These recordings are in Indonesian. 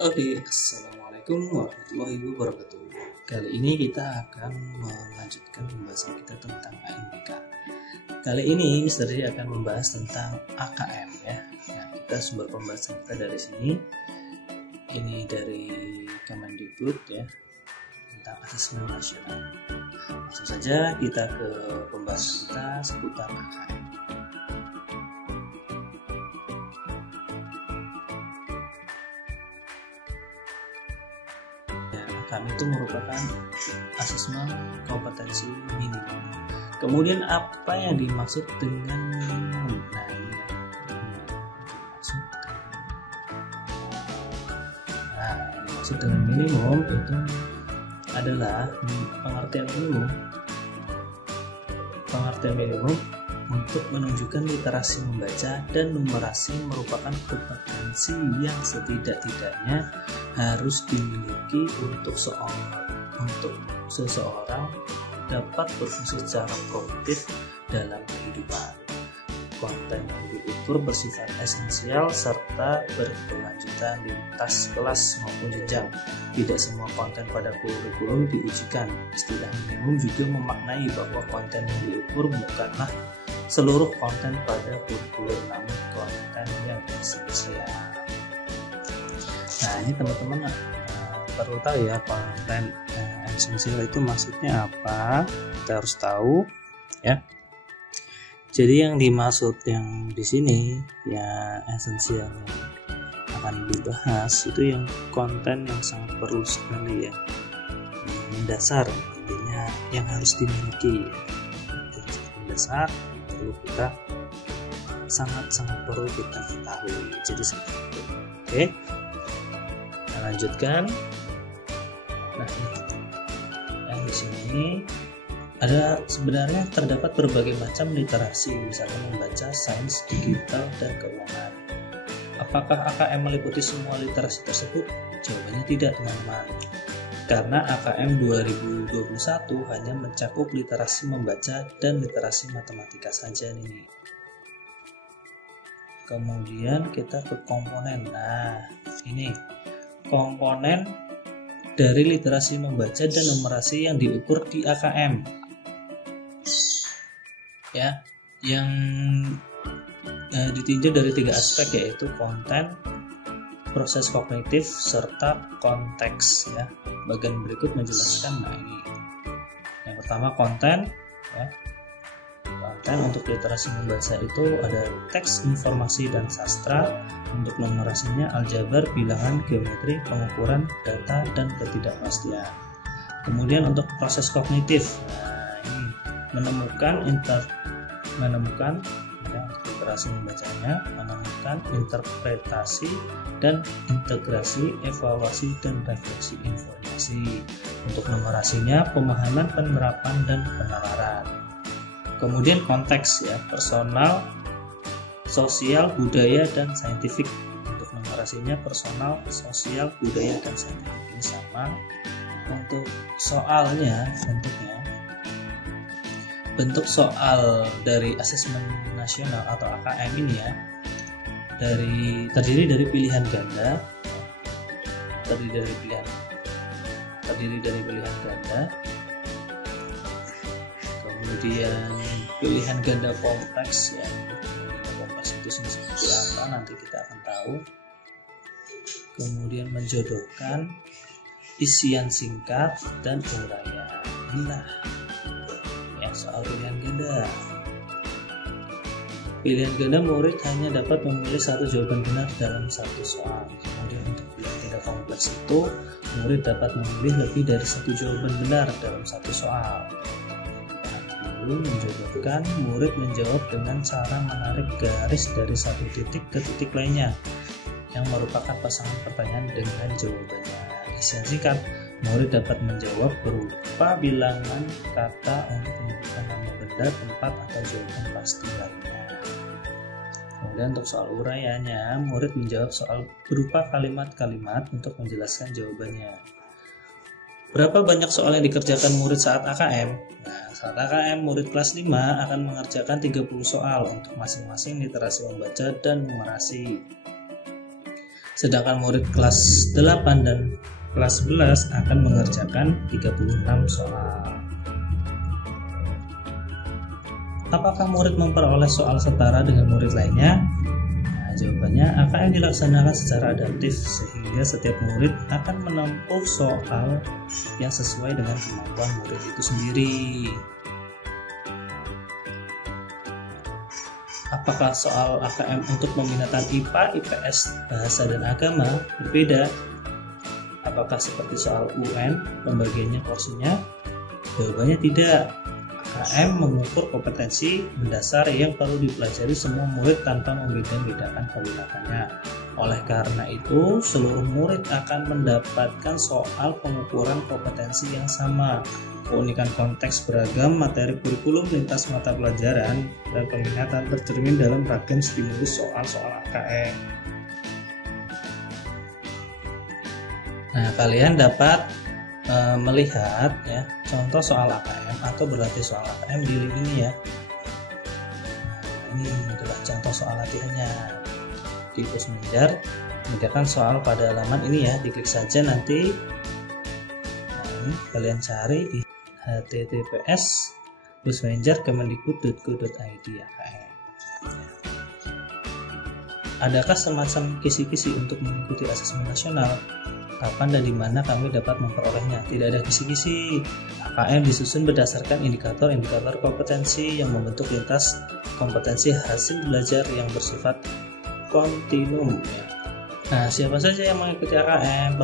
Assalamualaikum warahmatullahi wabarakatuh. Kali ini kita akan melanjutkan pembahasan kita tentang ANBK. Kali ini Mr. D akan membahas tentang AKM ya. Nah, kita sumber pembahasan kita dari sini. Ini dari Kemendikbud ya, tentang asesmen nasional. Langsung saja kita ke pembahasan kita seputar AKM. AKM itu merupakan asesmen kompetensi minimum. Kemudian apa yang dimaksud dengan minimum? Nah, ini yang dimaksud dengan minimum itu adalah pengertian minimum untuk menunjukkan literasi membaca dan numerasi merupakan kompetensi yang setidak-tidaknya harus dimiliki untuk seseorang dapat berfungsi secara produktif dalam kehidupan. Konten yang diukur bersifat esensial serta berkelanjutan lintas kelas maupun jenjang. Tidak semua konten pada kurikulum diujikan. Istilah minimum juga memaknai bahwa konten yang diukur bukanlah seluruh konten pada kurikulum, namun konten yang esensial. Nah, ini teman-teman perlu tahu ya, konten esensial itu maksudnya apa? Kita harus tahu ya. Jadi yang dimaksud yang di sini ya esensial yang akan dibahas itu yang konten yang sangat perlu sekali ya, mendasar, intinya yang harus dimiliki ya. Mendasar perlu kita sangat perlu kita ketahui. Jadi seperti itu. Oke, kita lanjutkan. Nah, di sini ada sebenarnya terdapat berbagai macam literasi, misalnya membaca, sains, digital, dan keuangan. Apakah AKM meliputi semua literasi tersebut? Jawabannya tidak, teman-teman. Karena AKM 2021 hanya mencakup literasi membaca dan literasi matematika saja nih. Kemudian kita ke komponen. Nah, ini komponen dari literasi membaca dan numerasi yang diukur di AKM. Ya, yang ditinjau dari 3 aspek, yaitu konten, proses kognitif, serta konteks ya. Bagian berikut menjelaskan. Nah, ini yang pertama konten ya. Konten untuk literasi membaca itu ada teks, informasi, dan sastra. Untuk numerasinya aljabar, bilangan, geometri, pengukuran, data, dan ketidakpastian. Kemudian untuk proses kognitif, nah ini menemukan ya, untuk literasi membacanya, menemukan interpretasi dan integrasi, evaluasi, dan refleksi informasi. Untuk numerasinya pemahaman, penerapan, dan penalaran. Kemudian konteks ya, personal, sosial, budaya, dan saintifik. Untuk numerasinya personal, sosial, budaya, dan saintifik. Ini sama. Untuk soalnya bentuk soal dari asesmen nasional atau AKM ini ya, terdiri dari pilihan ganda, kemudian pilihan ganda kompleks ya. Kompleks itu seperti apa nanti kita akan tahu. Kemudian menjodohkan, isian singkat, dan uraian. Nah, ya soal pilihan ganda. Pilihan ganda murid hanya dapat memilih satu jawaban benar dalam satu soal. Kemudian untuk pilihan ganda kompleks itu murid dapat memilih lebih dari satu jawaban benar dalam satu soal. Menjodohkan, murid menjawab dengan cara menarik garis dari satu titik ke titik lainnya yang merupakan pasangan pertanyaan dengan jawabannya. Isian singkat, murid dapat menjawab berupa bilangan kata untuk menyebutkan nama benda, tempat, atau jawaban pasti lainnya. Kemudian untuk soal uraiannya, murid menjawab soal berupa kalimat-kalimat untuk menjelaskan jawabannya. Berapa banyak soal yang dikerjakan murid saat AKM? Nah, saat AKM, murid kelas 5 akan mengerjakan 30 soal untuk masing-masing literasi membaca dan numerasi. Sedangkan murid kelas 8 dan kelas 11 akan mengerjakan 36 soal. Apakah murid memperoleh soal setara dengan murid lainnya? Nah, jawabannya AKM dilaksanakan secara adaptif sehingga setiap murid akan menempuh soal yang sesuai dengan kemampuan murid itu sendiri. Apakah soal AKM untuk peminatan IPA, IPS, Bahasa dan Agama berbeda? Apakah seperti soal UN, pembagiannya porsinya? Jawabannya tidak. AKM mengukur kompetensi mendasar yang perlu dipelajari semua murid tanpa membeda-bedakan peminatannya. Oleh karena itu, seluruh murid akan mendapatkan soal pengukuran kompetensi yang sama. Keunikan konteks beragam materi kurikulum lintas mata pelajaran dan peminatan tercermin dalam ragam stimulus soal-soal AKM. Nah, kalian dapat melihat ya contoh soal AKM atau berlatih soal AKM di link ini ya. Nah, ini adalah contoh soal latihannya di Busmenjar. Menyediakan soal pada halaman ini ya, diklik saja nanti. Nah, ini kalian cari di https://busmenjar.kemendikbud.go.id AKM. Adakah semacam kisi-kisi untuk mengikuti asesmen nasional? Kapan dan di mana kami dapat memperolehnya? Tidak ada kisi-kisi. AKM disusun berdasarkan indikator-indikator kompetensi yang membentuk lintas kompetensi hasil belajar yang bersifat kontinum. Nah, siapa saja yang mengikuti AKM?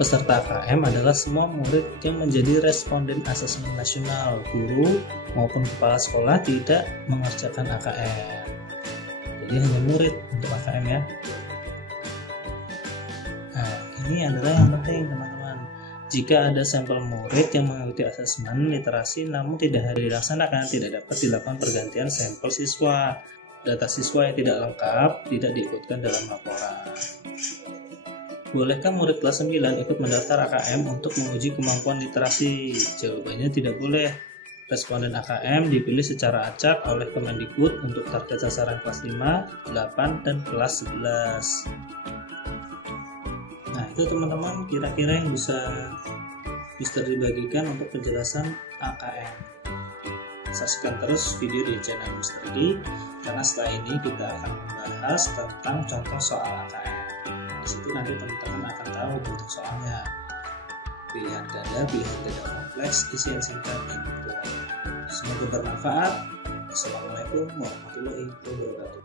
Peserta AKM adalah semua murid yang menjadi responden asesmen nasional. Guru maupun kepala sekolah tidak mengerjakan AKM. Jadi hanya murid untuk AKM ya. Nah, ini adalah yang penting teman-teman. Jika ada sampel murid yang mengikuti asesmen literasi namun tidak hari dilaksanakan, tidak dapat dilakukan pergantian sampel siswa. Data siswa yang tidak lengkap tidak diikutkan dalam laporan. Bolehkah murid kelas 9 ikut mendaftar AKM untuk menguji kemampuan literasi? Jawabannya tidak boleh. Responden AKM dipilih secara acak oleh Kemendikbud untuk target sasaran kelas 5, 8, dan kelas 11. Nah, itu teman-teman kira-kira yang bisa dibagikan untuk penjelasan AKM. Saksikan terus video di channel Mr. D, karena setelah ini kita akan membahas tentang contoh soal AKM. Di situ nanti teman-teman akan tahu bentuk soalnya, pilihan ganda, pilihan ganda kompleks, isian singkat, dan bentuk. Semoga bermanfaat. Assalamualaikum warahmatullahi wabarakatuh.